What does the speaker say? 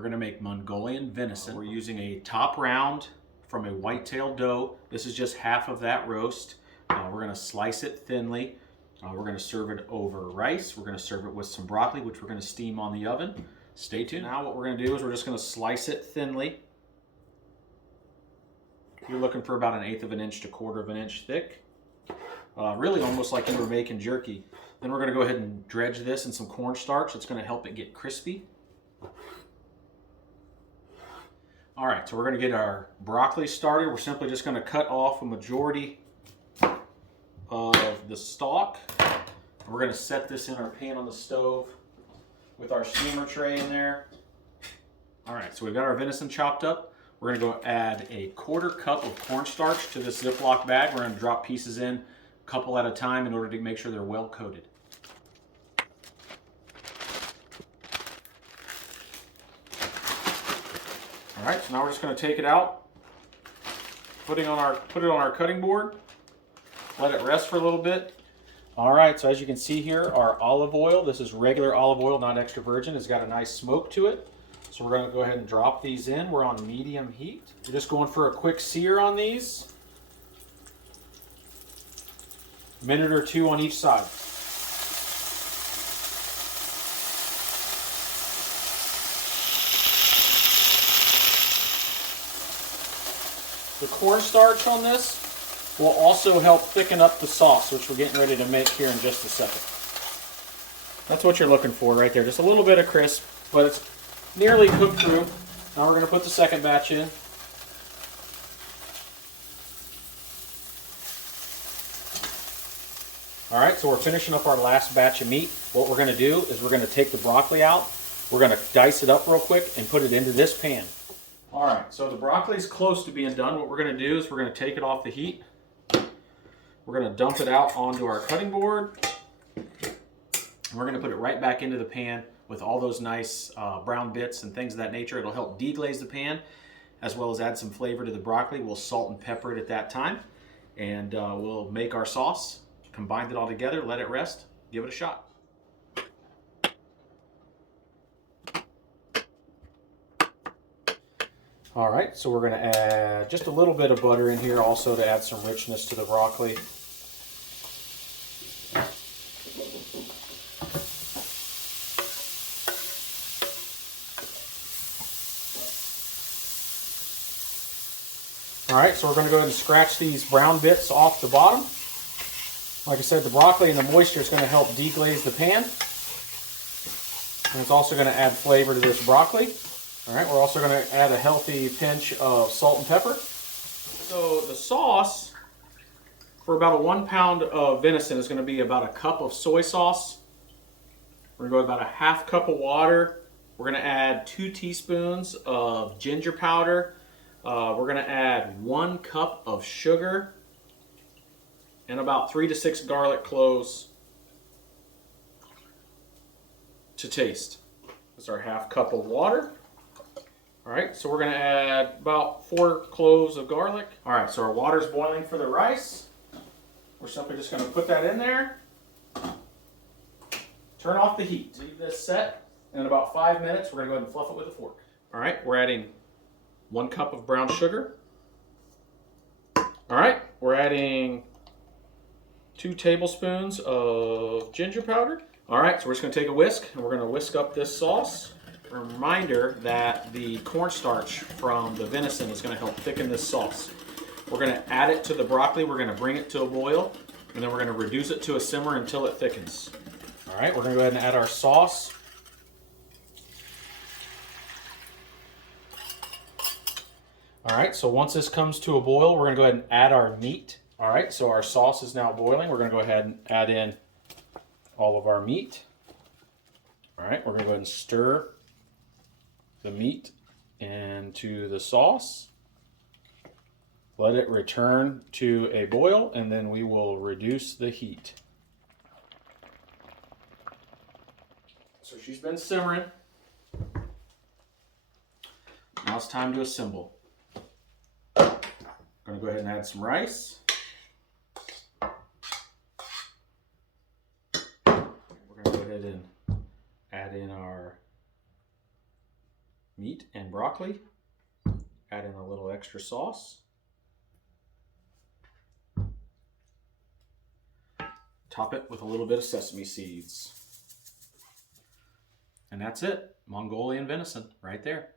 we're gonna make Mongolian venison. We're using a top round from a white-tailed doe. This is just half of that roast. We're gonna slice it thinly. We're gonna serve it over rice. We're gonna serve it with some broccoli, which we're gonna steam on the oven. Stay tuned. Now what we're gonna do is we're just gonna slice it thinly. You're looking for about 1/8 of an inch to 1/4 of an inch thick. Really almost like you were making jerky. Then we're gonna go ahead and dredge this in some cornstarch. It's gonna help it get crispy. All right, so we're gonna get our broccoli started. We're simply just gonna cut off a majority of the stalk. And we're gonna set this in our pan on the stove with our steamer tray in there. All right, so we've got our venison chopped up. We're gonna go add a 1/4 cup of cornstarch to this Ziploc bag. We're gonna drop pieces in a couple at a time in order to make sure they're well coated. All right, so now we're just gonna take it out, put it on our cutting board, let it rest for a little bit. All right, so as you can see here, our olive oil, this is regular olive oil, not extra virgin. It's got a nice smoke to it. So we're gonna go ahead and drop these in. We're on medium heat. We're just going for a quick sear on these. A minute or two on each side. The cornstarch on this will also help thicken up the sauce, which we're getting ready to make here in just a second. That's what you're looking for right there. Just a little bit of crisp, but it's nearly cooked through. Now we're going to put the second batch in. All right, so we're finishing up our last batch of meat. What we're going to do is we're going to take the broccoli out. We're going to dice it up real quick and put it into this pan. All right, so the broccoli is close to being done. What we're going to do is we're going to take it off the heat. We're going to dump it out onto our cutting board. And we're going to put it right back into the pan with all those nice brown bits and things of that nature. It'll help deglaze the pan as well as add some flavor to the broccoli. We'll salt and pepper it at that time, and we'll make our sauce, combine it all together, let it rest, give it a shot. All right, so we're going to add just a little bit of butter in here also to add some richness to the broccoli. All right, so we're going to go ahead and scratch these brown bits off the bottom. Like I said, the broccoli and the moisture is going to help deglaze the pan. And it's also going to add flavor to this broccoli. All right, we're also going to add a healthy pinch of salt and pepper. So the sauce for about a 1 pound of venison is going to be about a cup of soy sauce. We're going to go about a 1/2 cup of water. We're going to add 2 teaspoons of ginger powder. We're going to add 1 cup of sugar and about 3 to 6 garlic cloves to taste. That's our 1/2 cup of water. All right, so we're going to add about 4 cloves of garlic. All right, so our water's boiling for the rice. We're simply just going to put that in there. Turn off the heat. Leave this set. In about 5 minutes, we're going to go ahead and fluff it with a fork. All right, we're adding 1 cup of brown sugar. All right, we're adding 2 tablespoons of ginger powder. All right, so we're just going to take a whisk and we're going to whisk up this sauce. A reminder that the cornstarch from the venison is going to help thicken this sauce. We're going to add it to the broccoli. We're going to bring it to a boil, and then we're going to reduce it to a simmer until it thickens. All right, we're going to go ahead and add our sauce. All right, so once this comes to a boil, we're going to go ahead and add our meat. All right, so our sauce is now boiling. We're going to go ahead and add in all of our meat. All right, we're going to go ahead and stir the meat into the sauce. Let it return to a boil, and then we will reduce the heat. So she's been simmering. Now it's time to assemble. I'm going to go ahead and add some rice. We're going to go ahead and add in our meat and broccoli. Add in a little extra sauce. Top it with a little bit of sesame seeds. And that's it. Mongolian venison right there.